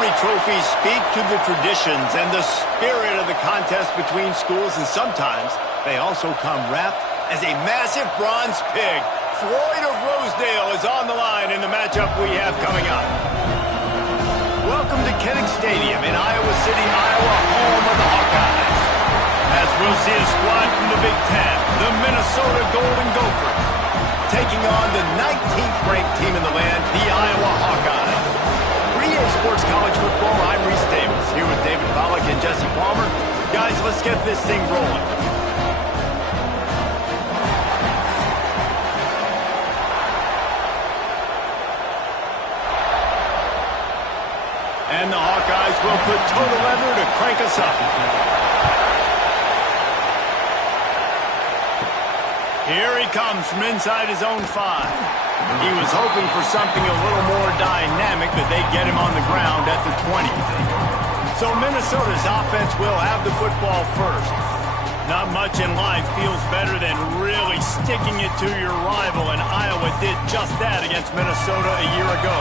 Rivalry trophies speak to the traditions and the spirit of the contest between schools, and sometimes they also come wrapped as a massive bronze pig. Floyd of Rosedale is on the line in the matchup we have coming up. Welcome to Kinnick Stadium in Iowa City, Iowa, home of the Hawkeyes. As we'll see a squad from the Big Ten, the Minnesota Golden Gophers, taking on the 19th ranked team in the land, the Iowa Hawkeyes. For EA Sports College Football, I'm Reese Davis, here with David Pollack and Jesse Palmer. Guys, let's get this thing rolling. And the Hawkeyes will put total leather to crank us up. Here he comes from inside his own 5. He was hoping for something a little more dynamic, but they get him on the ground at the 20. So Minnesota's offense will have the football first. Not much in life feels better than really sticking it to your rival, and Iowa did just that against Minnesota a year ago.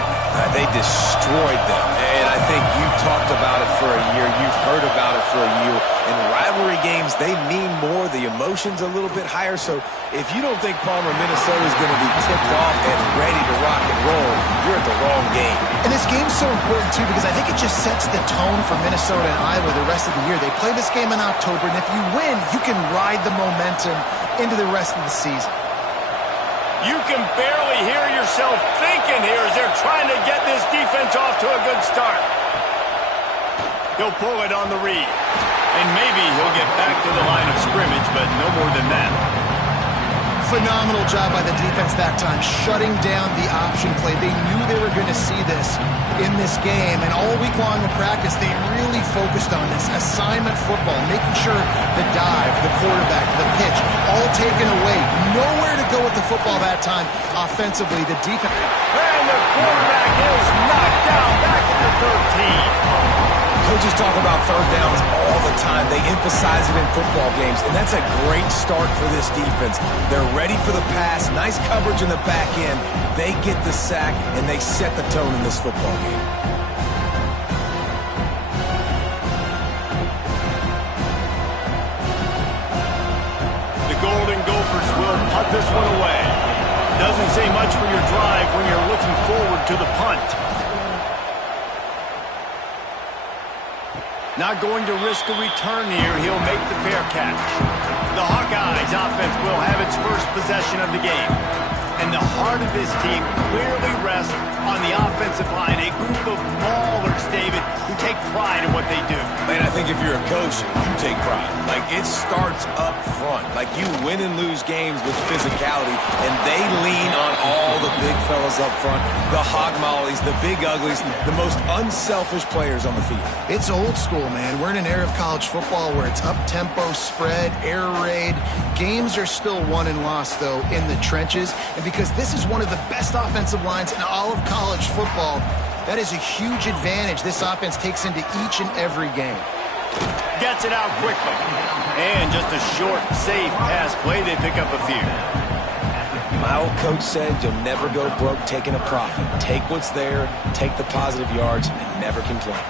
They destroyed them, and I think you talked about it for a year. You've heard about it for a year. In rivalry games, they mean more. The emotion's a little bit higher, so if you don't think Palmer, Minnesota is going to be tipped off and ready to rock and roll, you're at the wrong game. And this game's so important, too, because I think it just sets the tone for Minnesota and Iowa the rest of the year. They play this game in October, and if you win, you can ride the momentum into the rest of the season. You can barely hear yourself thinking here as they're trying to get this defense off to a good start. He'll pull it on the read. And maybe he'll get back to the line of scrimmage, but no more than that. Phenomenal job by the defense that time, shutting down the option play. They knew they were going to see this in this game, and all week long in practice, they really focused on this assignment football, making sure the dive, the quarterback, the pitch, all taken away. Nowhere to go with the football that time offensively. The defense. And the quarterback is knocked down back at the 13. Coaches talk about third downs all the time. They emphasize it in football games, and that's a great start for this defense. They're ready for the pass, nice coverage in the back end. They get the sack, and they set the tone in this football game. The Golden Gophers will punt this one away. Doesn't say much for your drive when you're looking forward to the punt. Not going to risk a return here. He'll make the fair catch. The Hawkeyes offense will have its first possession of the game. And the heart of this team clearly rests on the offensive line. A group of maulers, David, who take pride in what they do. Man, I think if you're a coach, you take pride. Like, it starts up front. Like, you win and lose games with physicality, and they lean on all the big fellas up front, the hog mollies, the big uglies, the most unselfish players on the field. It's old school, man. We're in an era of college football where it's up-tempo, spread, air raid. Games are still won and lost, though, in the trenches. And because this is one of the best offensive lines in all of college football, that is a huge advantage this offense takes into each and every game. Gets it out quickly. And just a short, safe pass play. They pick up a few. My old coach said you'll never go broke taking a profit. Take what's there, take the positive yards, and never complain.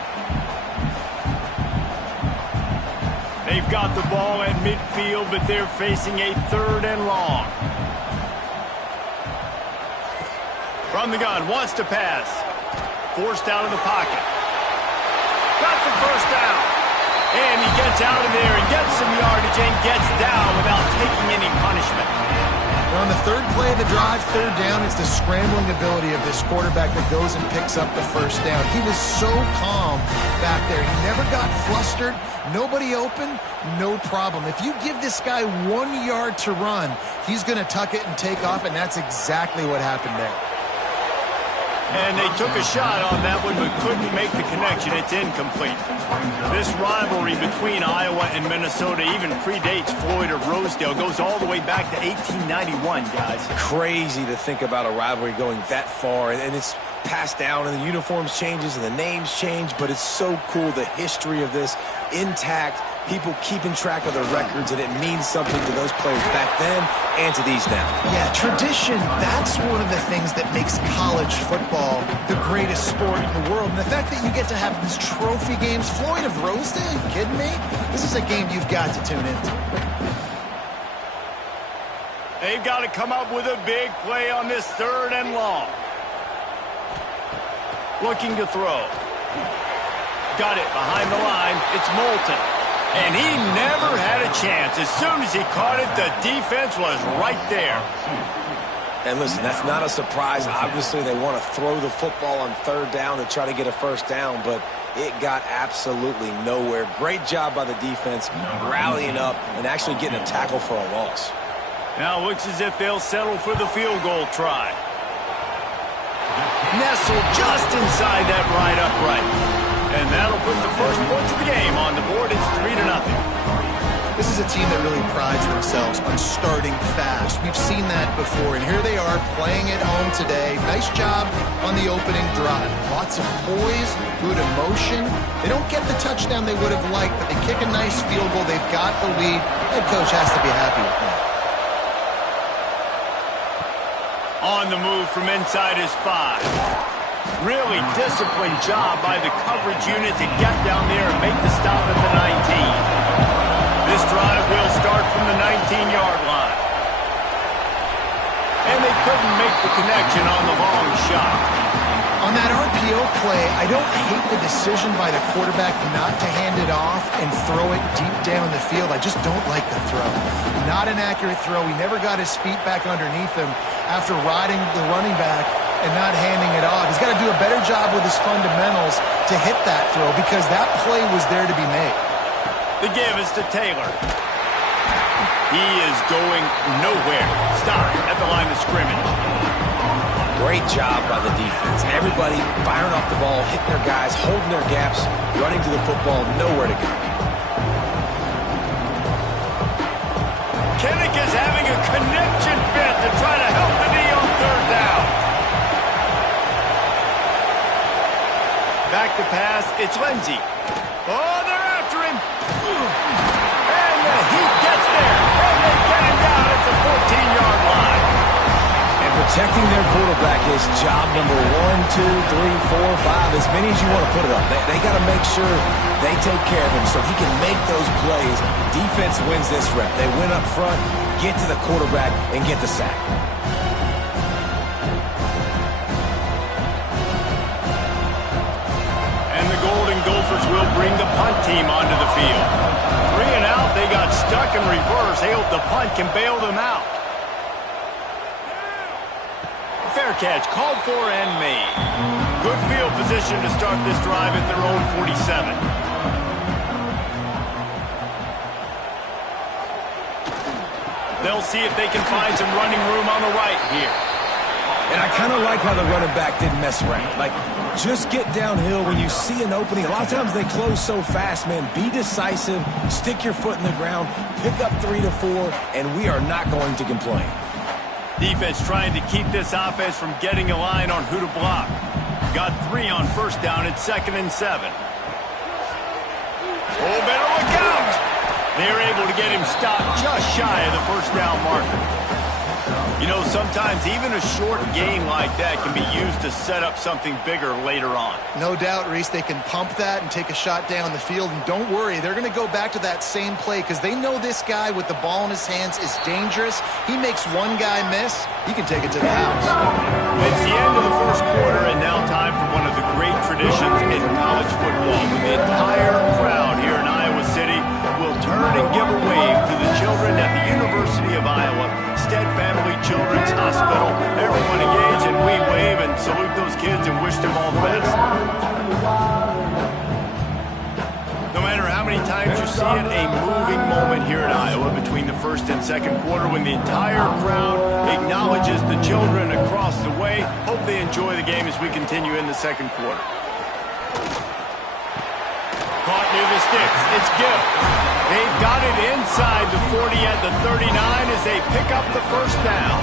They've got the ball at midfield, but they're facing a 3rd and long. From the gun, wants to pass. Forced out of the pocket. Got the first down. And he gets out of there and gets some yardage and gets down without taking any punishment. On the 3rd play of the drive, 3rd down, it's the scrambling ability of this quarterback that goes and picks up the first down. He was so calm back there. He never got flustered. Nobody open, no problem. If you give this guy 1 yard to run, he's going to tuck it and take off, and that's exactly what happened there. And they took a shot on that one, but couldn't make the connection. It's incomplete. This rivalry between Iowa and Minnesota even predates Floyd of Rosedale. Goes all the way back to 1891, guys. Crazy to think about a rivalry going that far, and it's passed down, and the uniforms changes, and the names change, but it's so cool, the history of this intact. people keeping track of their records, and it means something to those players back then and to these now. Yeah, tradition, that's one of the things that makes college football the greatest sport in the world. And the fact that you get to have these trophy games, Floyd of Rosedale, are you kidding me? This is a game you've got to tune into. They've got to come up with a big play on this 3rd and long. Looking to throw. Got it behind the line. It's Moulton. And he never had a chance. As soon as he caught it, the defense was right there. And listen, that's not a surprise. Obviously, they want to throw the football on 3rd down to try to get a 1st down, but it got absolutely nowhere. Great job by the defense, rallying up and actually getting a tackle for a loss. Now it looks as if they'll settle for the field goal try. Nestled just inside that right upright. And that'll put the first points of the game on the board. It's 3-0. This is a team that really prides themselves on starting fast. We've seen that before, and here they are playing at home today. Nice job on the opening drive. Lots of poise, good emotion. They don't get the touchdown they would have liked, but they kick a nice field goal. They've got the lead. Head coach has to be happy with that. On the move from inside his 5. Really disciplined job by the coverage unit to get down there and make the stop at the 19. This drive will start from the 19-yard line. And they couldn't make the connection on the long shot. On that RPO play, I don't hate the decision by the quarterback not to hand it off and throw it deep down the field. I just don't like the throw. Not an accurate throw. He never got his feet back underneath him after riding the running back and not handing it off. He's got to do a better job with his fundamentals to hit that throw because that play was there to be made. The give is to Taylor. He is going nowhere. Stop at the line of scrimmage. Great job by the defense. Everybody firing off the ball, hitting their guys, holding their gaps, running to the football, nowhere to go. Kinnick is having a connection fit to try to help the knee on 3rd down. Back to pass, it's Lindsey. Oh, they're after him. And he gets there. And they get him down at the 14-yard line. And protecting their quarterback is job number 1, 2, 3, 4, 5, as many as you want to put it up. They got to make sure they take care of him so he can make those plays. Defense wins this rep. They win up front, get to the quarterback, and get the sack. And the Golden Gophers will bring the punt team onto the field. 3 and out, they got stuck in reverse. They hope the punt can bail them out. Fair catch, called for and made. Good field position to start this drive at their own 47. They'll see if they can find some running room on the right here. And I kind of like how the running back didn't mess around. Like, just get downhill when you see an opening. A lot of times they close so fast, man. Be decisive, stick your foot in the ground, pick up 3 to 4, and we are not going to complain. Defense trying to keep this offense from getting a line on who to block. Got 3 on 1st down at 2nd and 7. Oh, better look out! They're able to get him stopped just shy of the 1st down marker. You know, sometimes even a short game like that can be used to set up something bigger later on. No doubt, Reese, they can pump that and take a shot down the field. And don't worry, they're going to go back to that same play because they know this guy with the ball in his hands is dangerous. He makes one guy miss, he can take it to the house. It's the end of the 1st quarter, and now time for one of the great traditions in college football. When the entire crowd here in Iowa City will turn and give a wave to the children at the University of Iowa Stead Family Children's Hospital. Everyone engage, and we wave and salute those kids and wish them all the best. No matter how many times you see it, a moving moment here in Iowa between the 1st and 2nd quarter when the entire crowd acknowledges the children across the way. Hope they enjoy the game as we continue in the 2nd quarter. Caught near the sticks. It's Gill. They've got it inside the 40 at the 39 as they pick up the 1st down.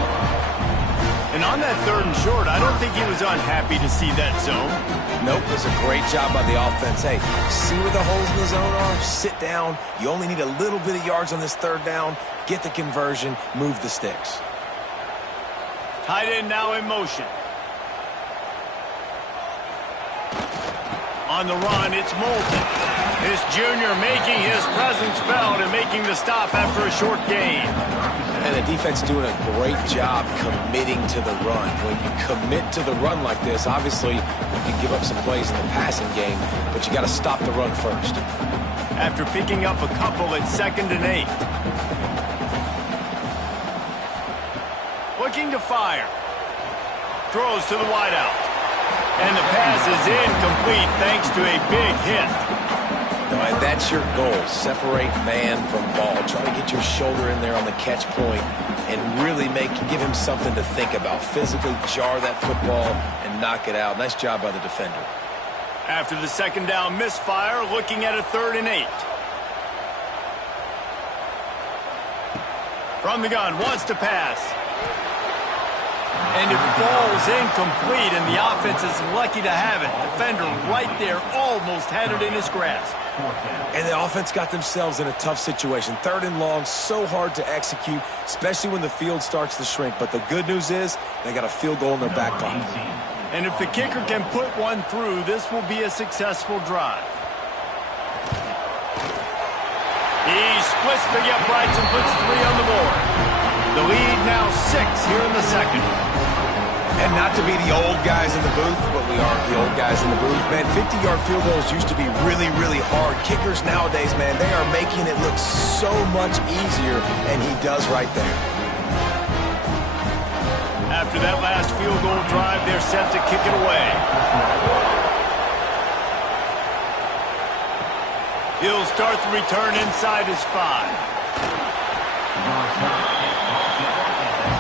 And on On that 3rd and short, I don't think he was unhappy to see that zone. Nope, it was a great job by the offense. Hey, see where the holes in the zone are? Sit down. You only need a little bit of yards on this 3rd down. Get the conversion. Move the sticks. Tight end now in motion. On the run, it's Moulton. This junior making his presence felt and making the stop after a short gain. And the defense doing a great job committing to the run. When you commit to the run like this, obviously you can give up some plays in the passing game, but you got to stop the run first. After picking up a couple at 2nd and 8. Looking to fire. Throws to the wideout. And the pass is incomplete thanks to a big hit. All right, that's your goal. Separate man from ball. Try to get your shoulder in there on the catch point and really give him something to think about. Physically jar that football and knock it out. Nice job by the defender. After the 2nd down misfire, looking at a 3rd and 8. From the gun, wants to pass. And it falls incomplete, and the offense is lucky to have it. Defender right there almost had it in his grasp. And the offense got themselves in a tough situation. 3rd and long, so hard to execute, especially when the field starts to shrink. But the good news is they got a field goal in their back pocket. And if the kicker can put one through, this will be a successful drive. He splits the uprights and puts 3 on the board. The lead now 6 here in the 2nd. And not to be the old guys in the booth, but we aren't the old guys in the booth, man. 50-yard field goals used to be really, really hard. Kickers nowadays, man, they are making it look so much easier, and he does right there. After that last field goal drive, they're set to kick it away. He'll start the return inside his 5.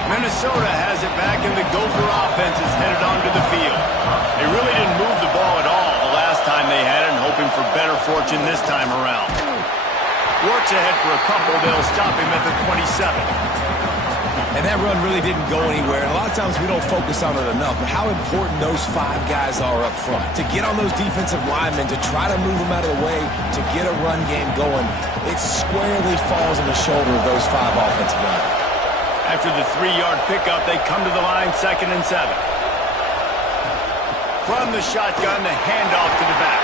Minnesota has it back, and the Gopher offense is headed onto the field. They really didn't move the ball at all the last time they had it, and hoping for better fortune this time around. Works ahead for a couple. They'll stop him at the 27. And that run really didn't go anywhere. And a lot of times we don't focus on it enough, but how important those 5 guys are up front. To get on those defensive linemen, to try to move them out of the way, to get a run game going, it squarely falls on the shoulder of those 5 offensive linemen. After the 3-yard pickup, they come to the line 2nd and 7. From the shotgun, the handoff to the back.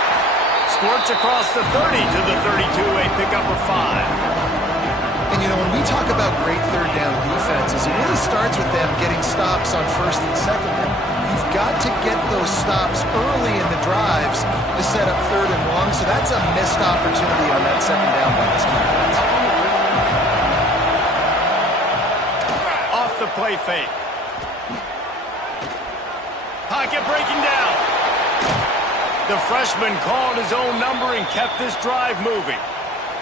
Squirts across the 30 to the 32, a pickup of 5. And, you know, when we talk about great 3rd down defenses, it really starts with them getting stops on 1st and 2nd down. You've got to get those stops early in the drives to set up 3rd and long, so that's a missed opportunity on that 2nd down by this defense. The play fake. Pocket breaking down. The freshman called his own number and kept this drive moving.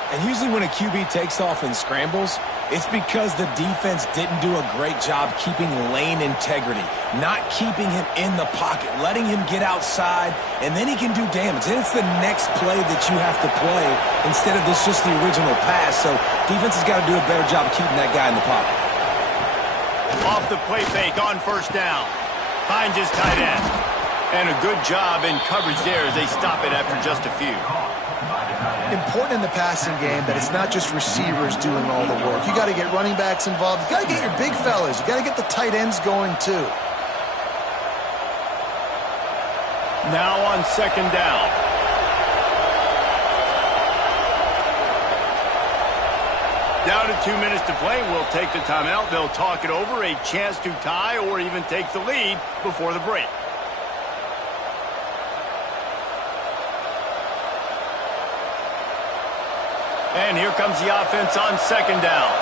And usually when a QB takes off and scrambles, it's because the defense didn't do a great job keeping lane integrity, not keeping him in the pocket, letting him get outside, and then he can do damage. And it's the next play that you have to play instead of this just the original pass. So defense has got to do a better job of keeping that guy in the pocket. Off the play fake on 1st down. Finds his tight end. And a good job in coverage there as they stop it after just a few. Important in the passing game that it's not just receivers doing all the work. You got to get running backs involved. You got to get your big fellas. You got to get the tight ends going too. Now on 2nd down. Down to 2 minutes to play. We'll take the timeout. They'll talk it over. A chance to tie or even take the lead before the break. And here comes the offense on 2nd down.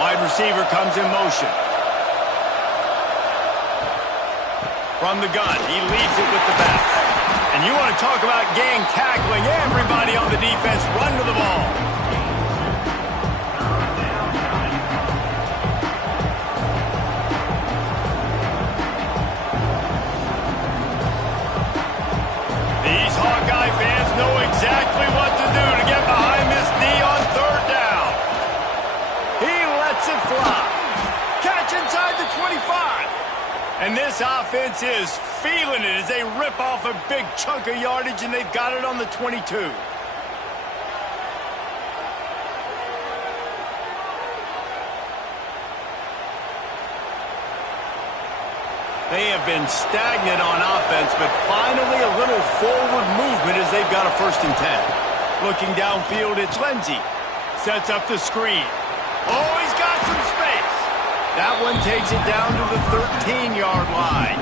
Wide receiver comes in motion. From the gun, he leads it with the back. And you want to talk about gang tackling. Everybody on the defense run to the ball. These Hawkeye fans know exactly what to do to get behind this D on 3rd down. He fly. Catch inside the 25. And this offense is feeling it as they rip off a big chunk of yardage, and they've got it on the 22. They have been stagnant on offense, but finally a little forward movement as they've got a 1st and 10. Looking downfield, it's Lindsey. Sets up the screen. Oh, he's got some space. That one takes it down to the 13-yard line.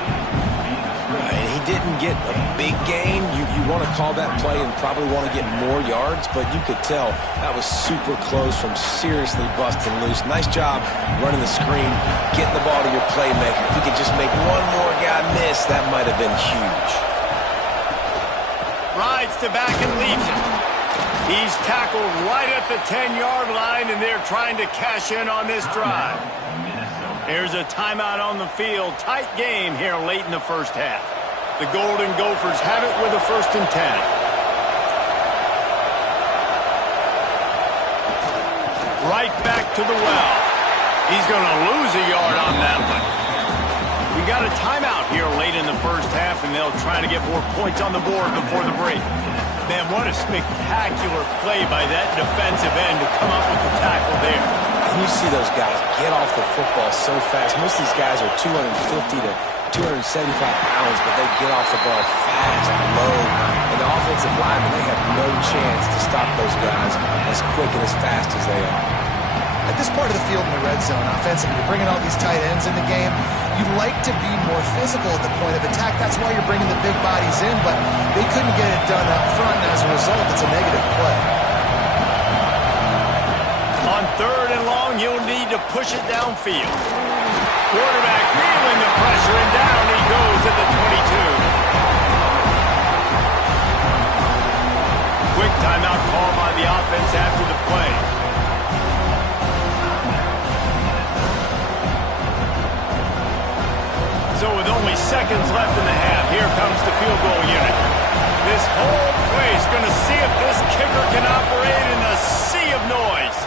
And he didn't get a big gain. You want to call that play and probably want to get more yards, but you could tell that was super close from seriously busting loose. Nice job running the screen, getting the ball to your playmaker. If he could just make one more guy miss, that might have been huge. Rides to back and leaves it. He's tackled right at the 10-yard line, and they're trying to cash in on this drive. Here's a timeout on the field. Tight game here late in the 1st half. The Golden Gophers have it with a 1st and 10. Right back to the well. He's going to lose a yard on that one. We got a timeout here late in the 1st half, and they'll try to get more points on the board before the break. Man, what a spectacular play by that defensive end to come up with the tackle there. And you see those guys get off the football so fast. Most of these guys are 250 to 275 pounds, but they get off the ball fast, low. And the offensive linemen, they have no chance to stop those guys as quick and as fast as they are. At this part of the field in the red zone, offensively, you're bringing all these tight ends in the game. You'd like to be more physical at the point of attack. That's why you're bringing the big bodies in, but they couldn't get it done up front, and as a result, it's a negative play. On 3rd and long, you'll need to push it downfield. Quarterback feeling the pressure, and down he goes at the 22. Quick timeout call by the offense after the play. So with only seconds left in the half, here comes the field goal unit. This whole place going to see if this kicker can operate in a sea of noise.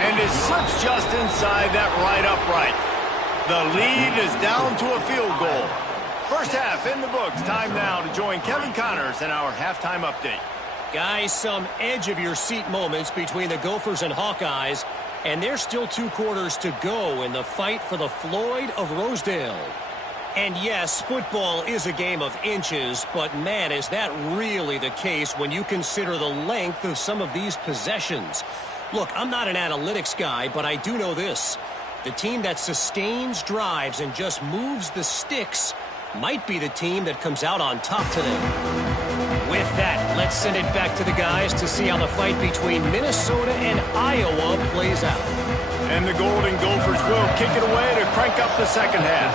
And it slips just inside that right upright. The lead is down to a field goal. 1st half in the books. Time now to join Kevin Connors in our halftime update. Guys, some edge-of-your-seat moments between the Gophers and Hawkeyes. And there's still 2 quarters to go in the fight for the Floyd of Rosedale. And yes, football is a game of inches, but man, is that really the case when you consider the length of some of these possessions. Look, I'm not an analytics guy, but I do know this. The team that sustains drives and just moves the sticks might be the team that comes out on top today. With that, let's send it back to the guys to see how the fight between Minnesota and Iowa plays out. And the Golden Gophers will kick it away to crank up the 2nd half.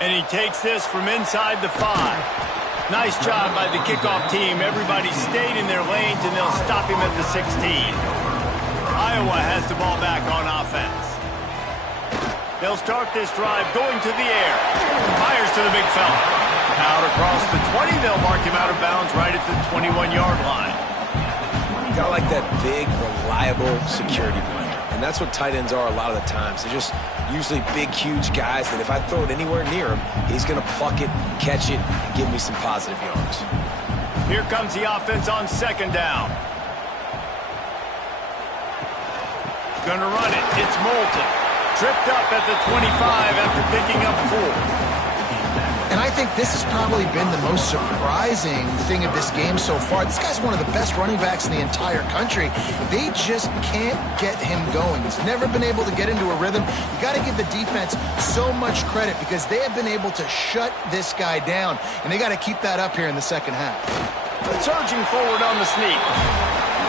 And he takes this from inside the 5. Nice job by the kickoff team. Everybody stayed in their lanes, and they'll stop him at the 16. Iowa has the ball back on offense. They'll start this drive going to the air. Fires to the big fella. Out across the 20. They'll mark him out of bounds right at the 21-yard line. Got like that big, reliable security blanket. And that's what tight ends are a lot of the times. They're just usually big, huge guys that if I throw it anywhere near him, he's going to pluck it, catch it, and give me some positive yards. Here comes the offense on 2nd down. Gonna run it. It's Moulton. Tripped up at the 25 after picking up 4. And I think this has probably been the most surprising thing of this game so far. This guy's one of the best running backs in the entire country. They just can't get him going. He's never been able to get into a rhythm. You got to give the defense so much credit because they have been able to shut this guy down. And they got to keep that up here in the 2nd half. Surging forward on the sneak.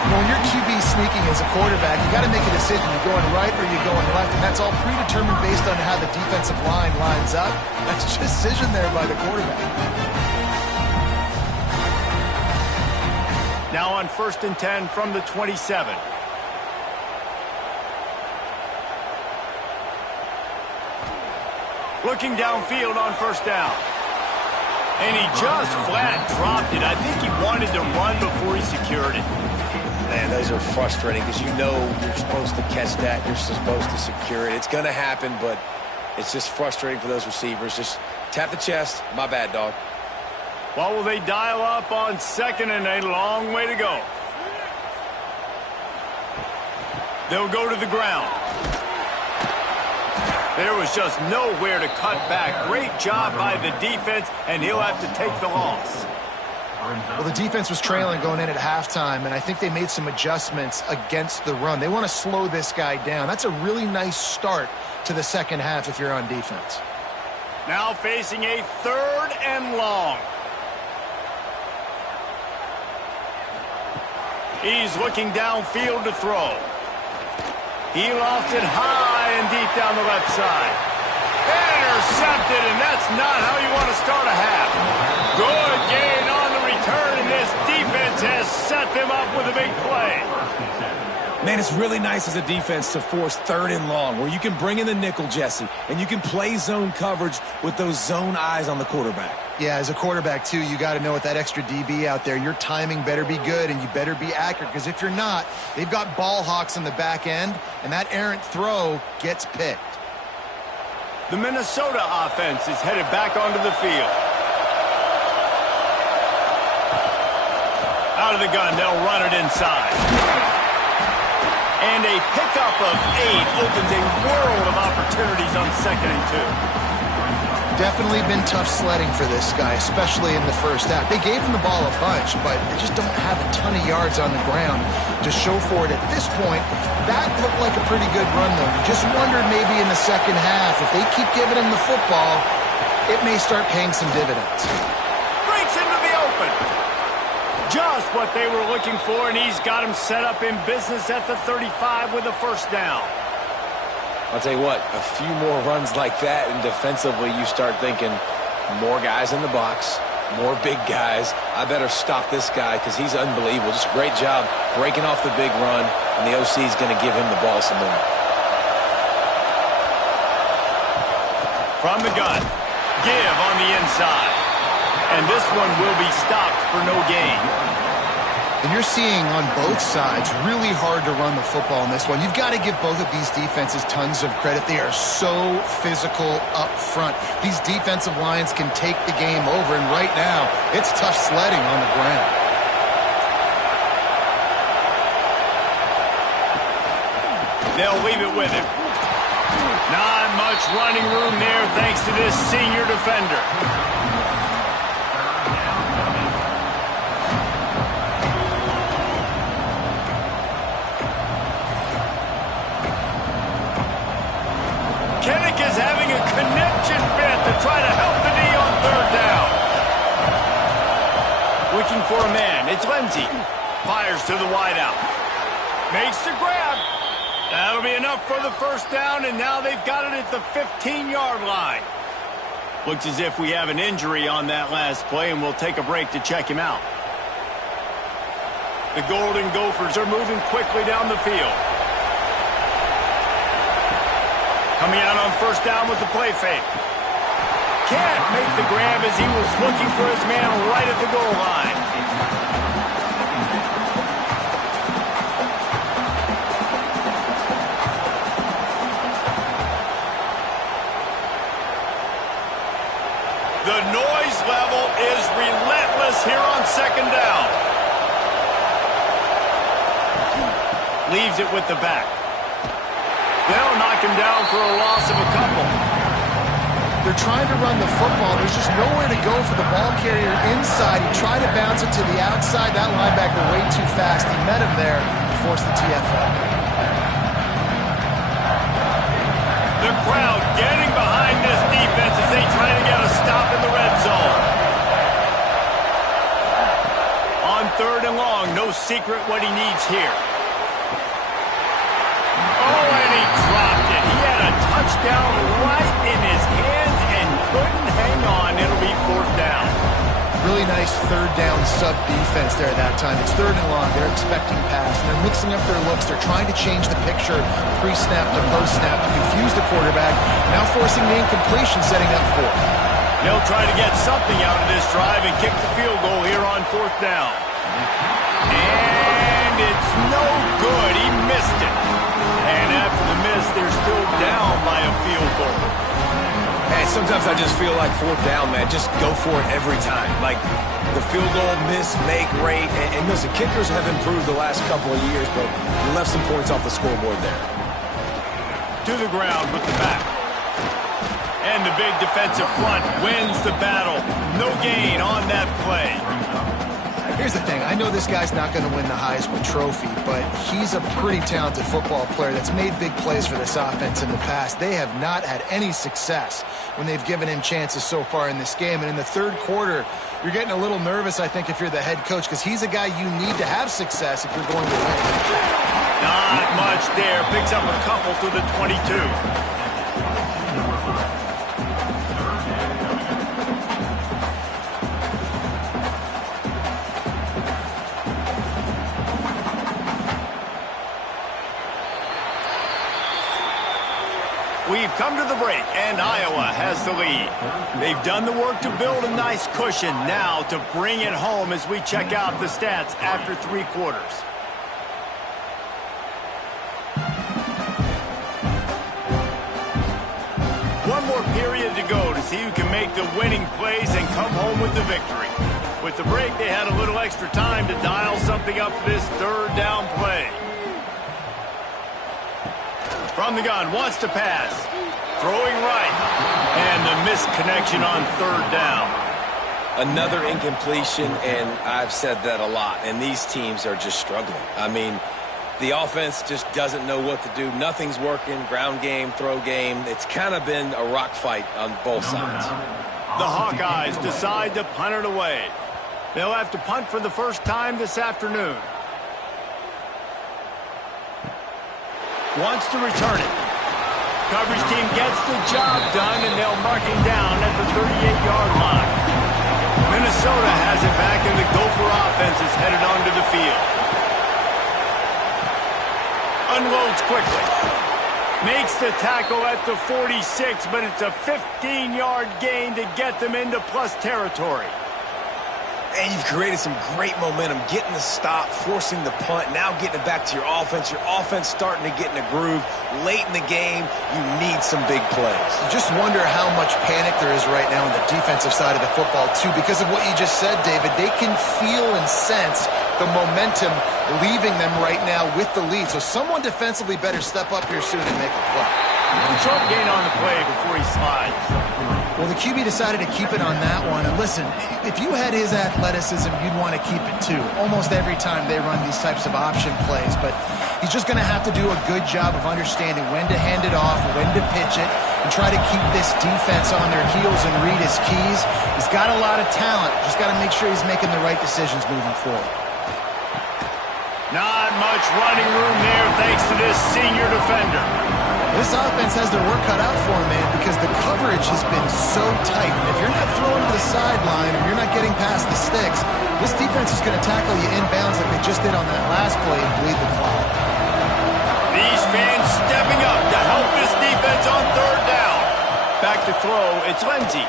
When you're QB sneaking as a quarterback, you got to make a decision. You're going right or you're going left, and that's all predetermined based on how the defensive line lines up. That's a decision there by the quarterback. Now on 1st and 10 from the 27. Looking downfield on 1st down. And he just flat dropped it. I think he wanted to run before he secured it. They Man, those are frustrating because you know you're supposed to catch that. You're supposed to secure it. It's going to happen, but it's just frustrating for those receivers. Just tap the chest. My bad, dog. Well, will they dial up on second and a long way to go? They'll go to the ground. There was just nowhere to cut back. Great job by the defense, and he'll have to take the loss. Well, the defense was trailing going in at halftime, and I think they made some adjustments against the run. They want to slow this guy down. That's a really nice start to the second half if you're on defense. Now facing a 3rd and long. He's looking downfield to throw. He lofts it high and deep down the left side. Intercepted, and that's not how you want to start a half. Good gain on the return, and this defense has set them up with a big play. Man, it's really nice as a defense to force 3rd and long, where you can bring in the nickel, Jesse, and you can play zone coverage with those zone eyes on the quarterback. Yeah, as a quarterback, too, you got to know with that extra DB out there, your timing better be good and you better be accurate, because if you're not, they've got ball hawks in the back end, and that errant throw gets picked. The Minnesota offense is headed back onto the field. Out of the gun, they'll run it inside. And a pickup of 8 opens a world of opportunities on 2nd and 2. Definitely been tough sledding for this guy, especially in the first half. They gave him the ball a bunch, but they just don't have a ton of yards on the ground to show for it at this point. That looked like a pretty good run, though. You just wondered maybe in the second half, if they keep giving him the football, it may start paying some dividends. Breaks into the open. Just what they were looking for, and he's got him set up in business at the 35 with a 1st down. I'll tell you what, a few more runs like that, and defensively you start thinking, more guys in the box, more big guys. I better stop this guy because he's unbelievable. Just a great job breaking off the big run, and the OC is going to give him the ball some more. From the gun, give on the inside. And this one will be stopped for no gain. And you're seeing on both sides really hard to run the football in this one. You've got to give both of these defenses tons of credit. They are so physical up front. These defensive lines can take the game over, and right now, it's tough sledding on the ground. They'll leave it with him. Not much running room there thanks to this senior defender. Is having a connection fit to try to help the knee on 3rd down. Looking for a man. It's Lindsey. Fires to the wideout. Makes the grab. That'll be enough for the 1st down, and now they've got it at the 15-yard line. Looks as if we have an injury on that last play, and we'll take a break to check him out. The Golden Gophers are moving quickly down the field. Coming out on 1st down with the play fake. Can't make the grab as he was looking for his man right at the goal line. The noise level is relentless here on 2nd down. Leaves it with the back. They'll knock him down for a loss of a couple. They're trying to run the football. There's just nowhere to go for the ball carrier inside. He tried to bounce it to the outside. That linebacker way too fast. He met him there and forced the TFL. The crowd getting behind this defense as they try to get a stop in the red zone. On 3rd and long, no secret what he needs here. Oh, and he dropped it. He had a touchdown right in his hands and couldn't hang on. It'll be 4th down. Really nice 3rd down sub defense there that time. It's 3rd and long. They're expecting pass, and they're mixing up their looks. They're trying to change the picture pre-snap to post-snap to confuse the quarterback, now forcing the incompletion, setting up 4th. They'll try to get something out of this drive and kick the field goal here on 4th down. And it's no And sometimes I just feel like fourth down, man, just go for it every time. Like the field goal miss, make rate. And listen, kickers have improved the last couple of years, but you left some points off the scoreboard there. To the ground with the back. And the big defensive front wins the battle. No gain on that play. Here's the thing. I know this guy's not going to win the Heisman Trophy, but he's a pretty talented football player that's made big plays for this offense in the past. They have not had any success when they've given him chances so far in this game. And in the third quarter, you're getting a little nervous, I think, if you're the head coach, because he's a guy you need to have success if you're going to win. Not much there. Picks up a couple to the 22. We've come to the break, and Iowa has the lead. They've done the work to build a nice cushion. Now to bring it home as we check out the stats after 3 quarters. One more period to go to see who can make the winning plays and come home with the victory. With the break, they had a little extra time to dial something up for this third down play. From the gun, wants to pass. Throwing right. And the missed connection on third down. Another incompletion, and I've said that a lot. And these teams are just struggling. I mean, the offense just doesn't know what to do. Nothing's working. Ground game, throw game. It's kind of been a rock fight on both sides. The Hawkeyes decide to punt it away. They'll have to punt for the first time this afternoon. Wants to return it. Coverage team gets the job done, and they'll mark him down at the 38-yard line. Minnesota has it back, and the Gopher offense is headed onto the field. Unloads quickly. Makes the tackle at the 46, but it's a 15-yard gain to get them into plus territory. And you've created some great momentum, getting the stop, forcing the punt, now getting it back to your offense. Your offense starting to get in a groove. Late in the game, you need some big plays. You just wonder how much panic there is right now on the defensive side of the football, too. Because of what you just said, David, they can feel and sense the momentum leaving them right now with the lead. So someone defensively better step up here soon and make a play. Short gain on the play before he slides. Well, the QB decided to keep it on that one. And listen, if you had his athleticism, you'd want to keep it too. Almost every time they run these types of option plays. But he's just going to have to do a good job of understanding when to hand it off, when to pitch it, and try to keep this defense on their heels and read his keys. He's got a lot of talent. Just got to make sure he's making the right decisions moving forward. Not much running room there thanks to this senior defender. This offense has their work cut out for them, man, because the coverage has been so tight. And if you're not throwing to the sideline or you're not getting past the sticks, this defense is going to tackle you inbounds like they just did on that last play and bleed the clock. These fans stepping up to help this defense on third down. Back to throw, it's Lindsey.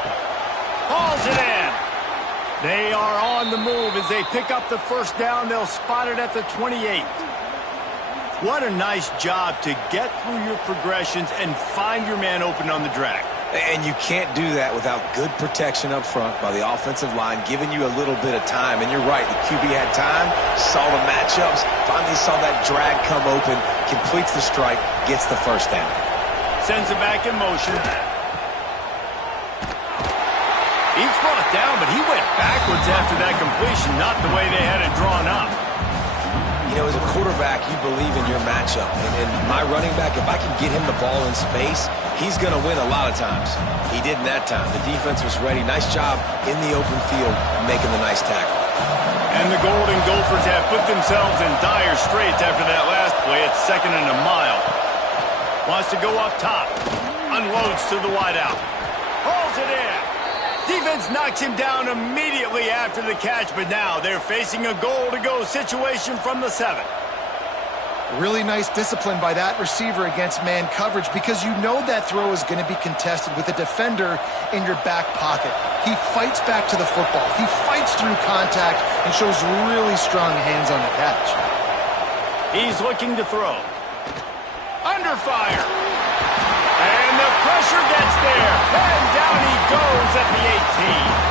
Hauls it in. They are on the move as they pick up the first down. They'll spot it at the 28. What a nice job to get through your progressions and find your man open on the drag. And you can't do that without good protection up front by the offensive line, giving you a little bit of time. And you're right, the QB had time, saw the matchups, finally saw that drag come open, completes the strike, gets the first down. Sends it back in motion. He's brought down, but he went backwards after that completion, not the way they had it drawn up. You know, as a quarterback, you believe in your matchup. And my running back, if I can get him the ball in space, he's going to win a lot of times. He did in that time. The defense was ready. Nice job in the open field making the nice tackle. And the Golden Gophers have put themselves in dire straits after that last play. It's 2nd and a mile. Wants to go up top. Unloads to the wideout. Hauls it in. Defense knocks him down immediately after the catch, but now they're facing a goal-to-go situation from the 7. Really nice discipline by that receiver against man coverage because you know that throw is going to be contested with a defender in your back pocket. He fights back to the football. He fights through contact and shows really strong hands on the catch. He's looking to throw. Under fire. And and the pressure gets there. And down he goes at the 18.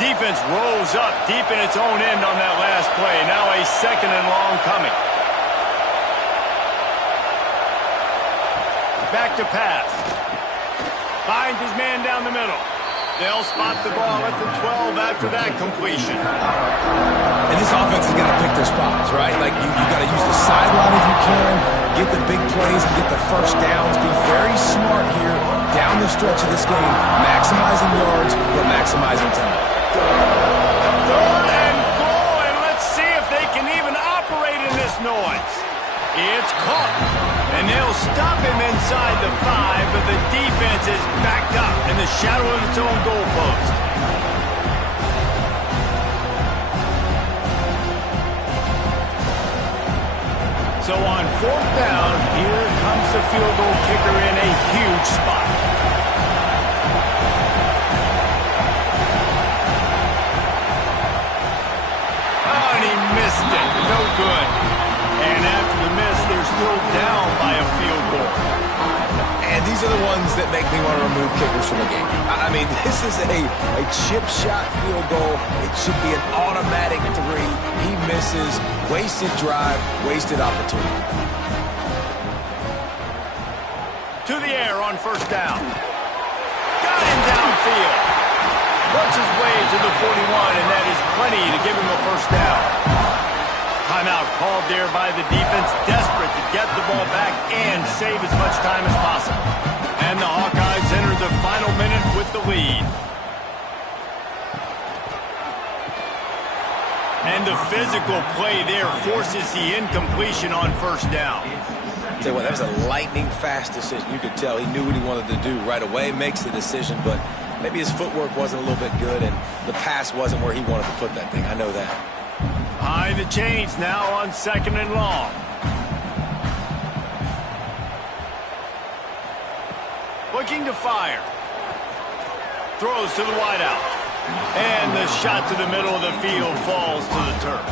Defense rolls up deep in its own end on that last play. Now a 2nd and long coming. Back to pass. Finds his man down the middle. They'll spot the ball at the 12 after that completion. And this offense is going to pick their spots, right? Like, you got to use the sideline if you can, get the big plays and get the first downs. Be very smart here down the stretch of this game, maximizing yards, but maximizing time. 3rd and goal, and let's see if they can even operate in this noise. It's caught, and they'll stop him inside the 5, but the defense is backed up in the shadow of its own goalpost. So on 4th down, here comes the field goal kicker in a huge spot. No good. And after the miss, they're still down by a field goal. And these are the ones that make me want to remove kickers from the game. I mean, this is a chip shot field goal. It should be an automatic 3. He misses. Wasted drive, wasted opportunity. To the air on 1st down. Got him downfield. Works his way to the 41, and that is plenty to give him a 1st down. Timeout called there by the defense, desperate to get the ball back and save as much time as possible. And the Hawkeyes enter the final minute with the lead. And the physical play there forces the incompletion on 1st down. Tell you what, that was a lightning-fast decision. You could tell he knew what he wanted to do right away, makes the decision, but maybe his footwork wasn't a little bit good, and the pass wasn't where he wanted to put that thing. I know that. Behind the chains now on 2nd and long. Looking to fire. Throws to the wideout. And the shot to the middle of the field falls to the turf.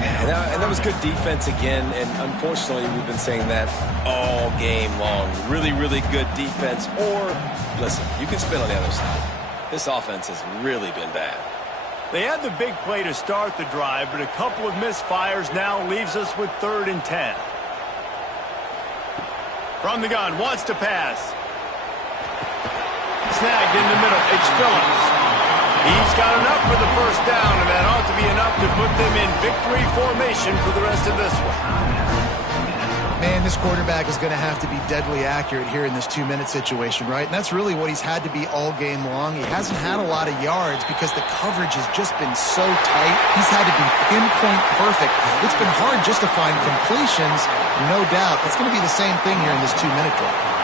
And that was good defense again, and unfortunately we've been saying that all game long. Really, really good defense. Or, listen, you can spin on the other side. This offense has really been bad. They had the big play to start the drive, but a couple of misfires now leaves us with 3rd and 10. From the gun, wants to pass. Snagged in the middle, it's Phillips. He's got enough for the 1st down, and that ought to be enough to put them in victory formation for the rest of this one. Man, this quarterback is going to have to be deadly accurate here in this 2-minute situation, right? And that's really what he's had to be all game long. He hasn't had a lot of yards because the coverage has just been so tight. He's had to be pinpoint perfect. It's been hard just to find completions, no doubt. It's going to be the same thing here in this 2-minute drive.